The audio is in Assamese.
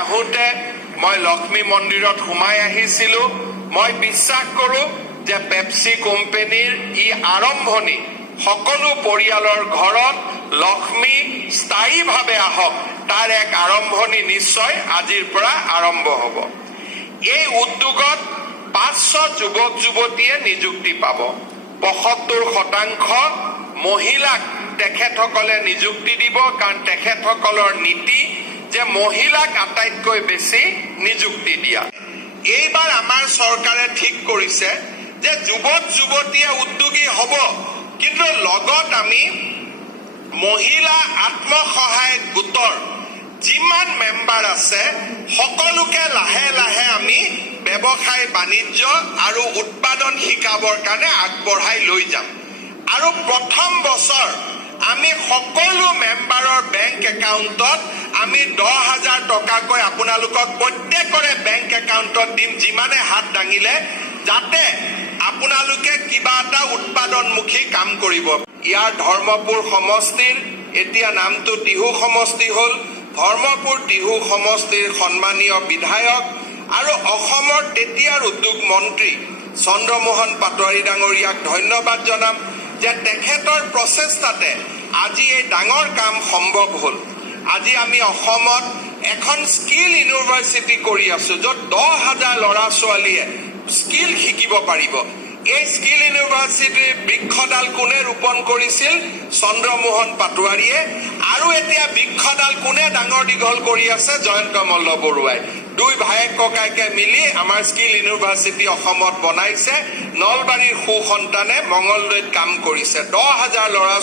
আহোঁতে মই লক্ষ্মী মন্দিৰত সোমাই আহিছিলো। মই বিশ্বাস কৰো যে পেপচি কোম্পানীৰ ই আৰম্ভণি। সকলো পৰিয়ালৰ ঘৰত লক্ষ্মী স্থায়ীভাৱে আহক, তাৰ এক আৰম্ভণি নিশ্চয় আজিৰ পৰা আৰম্ভ হ'ব। এই উদ্যোগত 500 যুৱক যুৱতীয়ে নিযুক্তি পাব। 75% মহিলাক তেখেতসকলে নিযুক্তি দিব, কাৰণ তেখেতসকলৰ নীতি যে মহিলাক আটাইতকৈ বেছি নিযুক্তি দিয়া। এইবাৰ আমাৰ চৰকাৰে ঠিক কৰিছে যে যুৱক যুৱতীয়ে উদ্যোগী হ'ব, কিন্তু লগত আমি মহিলা আত্মসহায়ক গোটৰ যিমান মেম্বাৰ আছে সকলোকে লাহে লাহে আমি ব্যৱসায় বাণিজ্য আৰু উৎপাদন শিকাবৰ কাৰণে আগবঢ়াই লৈ যাম। আৰু প্ৰথম বছৰ আমি সকলো মেম্বাৰৰ বেংক একাউণ্টত আমি 10,000 টকাকৈ আপোনালোকক প্ৰত্যেকৰে বেংক একাউণ্টত দিম, যিমানে হাত দাঙিলে, যাতে আপোনালোকে কিবা এটা উৎপাদনমুখী কাম কৰিব। ইয়াৰ ধৰ্মপুৰ সমষ্টিৰ এতিয়া নামটো টিহু সমষ্টি হ'ল। ধৰ্মপুৰ টিহু সমষ্টিৰ সন্মানীয় বিধায়ক আৰু অসমৰ তেতিয়াৰ উদ্যোগ মন্ত্ৰী চন্দ্ৰমোহন পাটোৱাৰী ডাঙৰীয়াক ধন্যবাদ জনাম যে তেখেতৰ প্ৰচেষ্টাতে আজি এই ডাঙৰ কাম সম্ভৱ হ'ল। আজি আমি অসমত এখন স্কিল ইউনিভাৰ্চিটি কৰি আছো, য'ত 10,000 ল'ৰা ছোৱালীয়ে স্কিল শিকিব পাৰিব। এই স্কিল ইউনিভাৰ্চিটিৰ বৃক্ষডাল কোনে ৰোপণ কৰিছিল? চন্দ্ৰমোহন পাটোৱাৰীয়ে। আৰু এতিয়া বৃক্ষডাল কোনে ডাঙৰ দীঘল কৰি আছে? জয়ন্ত মল্ল বৰুৱাই। দুই ভায়েক ককাইকে মিলি আমাৰ স্কিল ইউনিভাৰ্চিটি অসমত বনাইছে। নলবাৰীৰ সুসন্তানে মঙলদৈত কাম কৰিছে। 10,000 ল'ৰা